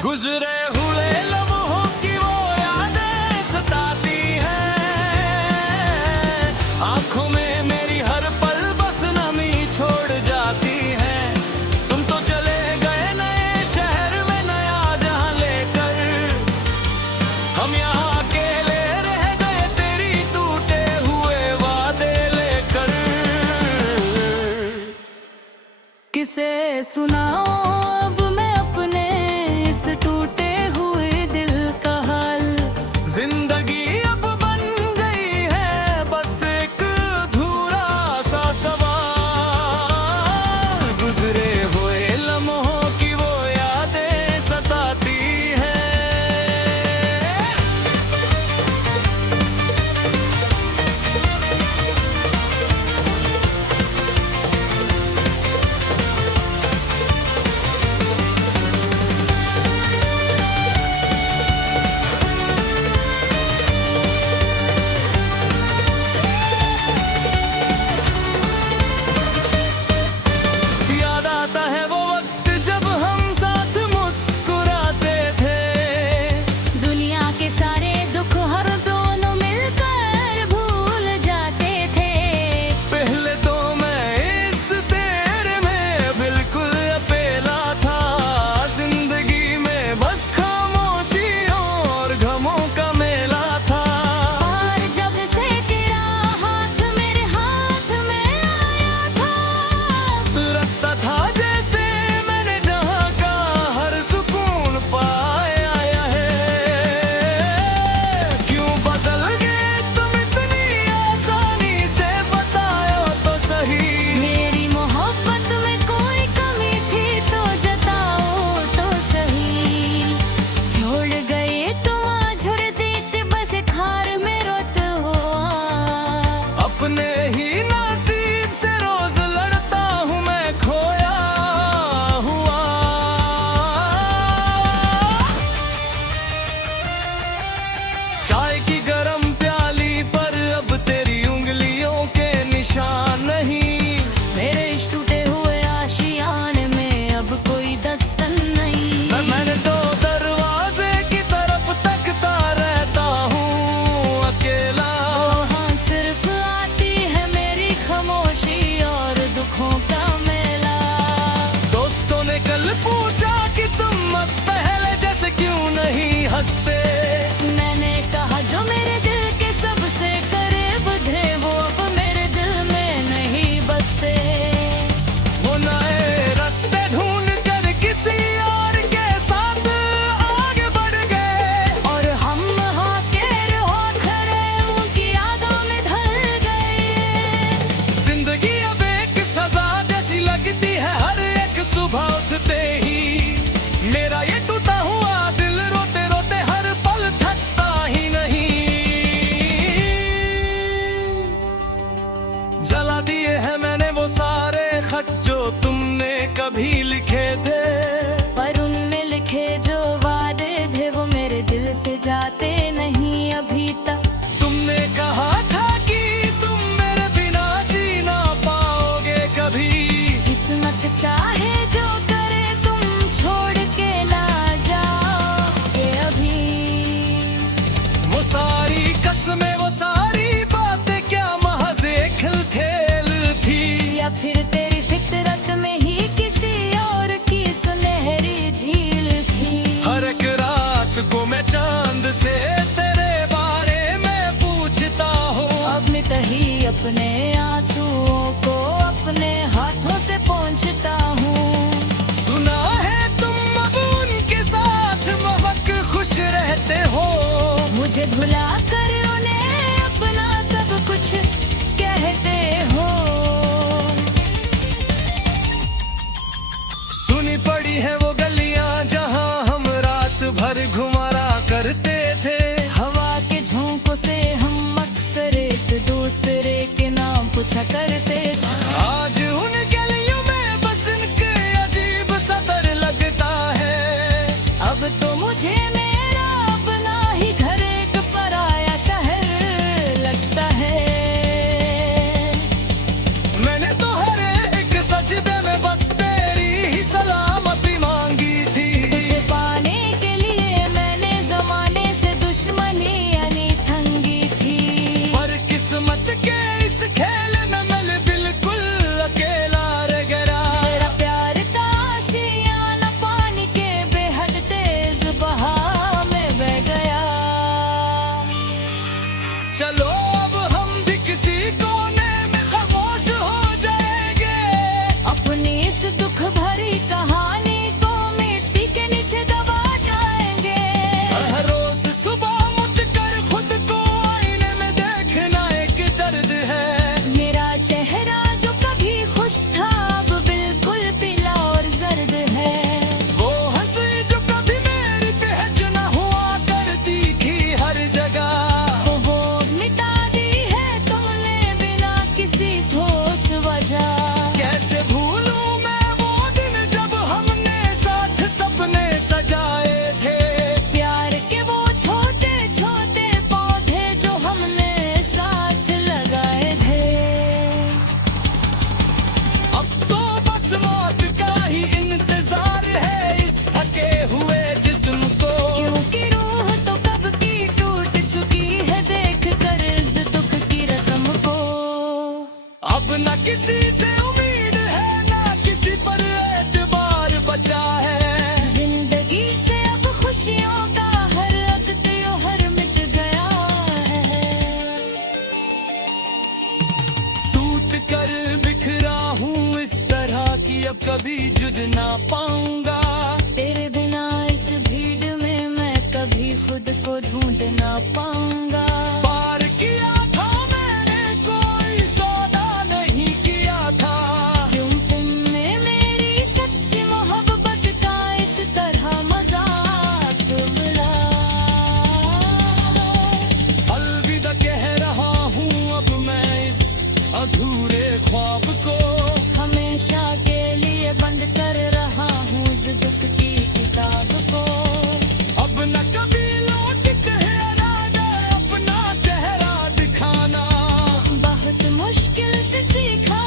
गुजरे हुए लम्हों की वो यादें सताती हैं, आंखों में मेरी हर पल बस नमी छोड़ जाती है। तुम तो चले गए नए शहर में नया जहां लेकर, हम यहाँ अकेले रह गए तेरी टूटे हुए वादे लेकर। किसे सुनाओ अब मैं अपने इस टूटे हुए दिल का हाल। जिंदगी अब बन गई है बस एक अधूरा सा सवाल। गुजरे हुए लम्हों की वो यादें सताती हैं। याद आता है वो वक्त जब हम साथ मुस्कुराते थे, दुनिया के सारे दुख हर दोनों मिलकर भूल जाते थे। पहले तो मैं इस तेरे में बिल्कुल अकेला था, जिंदगी में बस खामोशियों और गमों का मेला था। और जब से तेरा हाथ मेरे हाथ में आया था, लगता था जैसे मैंने जहां का हर सुकून पाया है। क्यों बदल गए तुम इतनी आसानी से, बताओ तो सही। मेरी मोहब्बत में कोई कमी थी तो जताओ तो सही। छोड़ गए तुम आझुर बीच बस खार में रोत हो। अपने ही नसीब से रोज लड़ता हूँ मैं खोया हुआ। चाय की गरम प्याली पर अब तेरी उंगलियों के निशान नहीं। मेरे इस टूटे हुए आशियाने में अब कोई दस्तन नहीं। मैंने तो दरवाजे की तरफ तकता रहता हूँ अकेला। हाँ, सिर्फ आती है मेरी खामोशी और दुखों का मेला। दोस्तों ने कल पूछा कि तुम अब पहले जैसे क्यों नहीं हंसते। मैंने कहा जो मेरे दिल के सबसे करीब थे वो अब मेरे दिल में नहीं बसते। वो नए रास्ते ढूंढ कर किसी और के साथ आगे बढ़ गए, और हम हाकिर होकर उनकी यादों में ढल गए। जिंदगी अब एक सजा जैसी लगती है हर एक सुबह उठते ही। मेरा ये टूटा हुआ दिल रोते रोते हर पल थकता ही नहीं। जला दिए हैं मैंने वो सारे खत जो तुमने कभी लिखे थे, पर उनमें लिखे जो वादे थे वो मेरे दिल से जाते नहीं अभी तक। तुमने कहा था कि तुम मेरे बिना जी ना पाओगे कभी। किस्मत चाहे जो करे तुम छोड़ के ना जाओगे अभी। वो सारी कसमें वो सारी बातें क्या महज एक खेल थी, या फिर तेरी फितरत में ही किसी और की सुनहरी झील थी। हर एक रात को मैं चांद से तेरे बारे में पूछता हूँ। अब मैं तही अपने आंसुओं को अपने हाथों से पोंछता हूँ। सुना है तुम अब उनके साथ महक खुश रहते हो। मुझे भुला कर उन्हें अपना सब कुछ कहते हो। सुनी पड़ी है वो गलियां जहां हम रात भर घुमारा करते थे। हवा के झोंकों से हम अक्सर एक दूसरे के नाम पूछा करते। आज न किसी से उम्मीद है, ना किसी पर एतबार बचा है। जिंदगी से अब खुशियों का हर वक्त त्योहार मिट गया है। टूट कर बिखरा हूँ इस तरह कि अब कभी जुद ना पाऊंगा। तेरे बिना इस भीड़ में मैं कभी खुद को ढूंढ ना पाऊंगा। पार किया था मैंने, कोई सौदा नहीं किया था। क्यों तुमने मेरी सच्ची मोहब्बत का इस तरह मजाक उड़ाया? अलविदा कह रहा हूँ अब मैं इस अधूरे ख्वाब को। हमेशा के लिए बंद कर रहा हूँ इस दुख की किताब को। अब न कभी लौट के इरादा अपना चेहरा दिखाना। बहुत मुश्किल से सीखा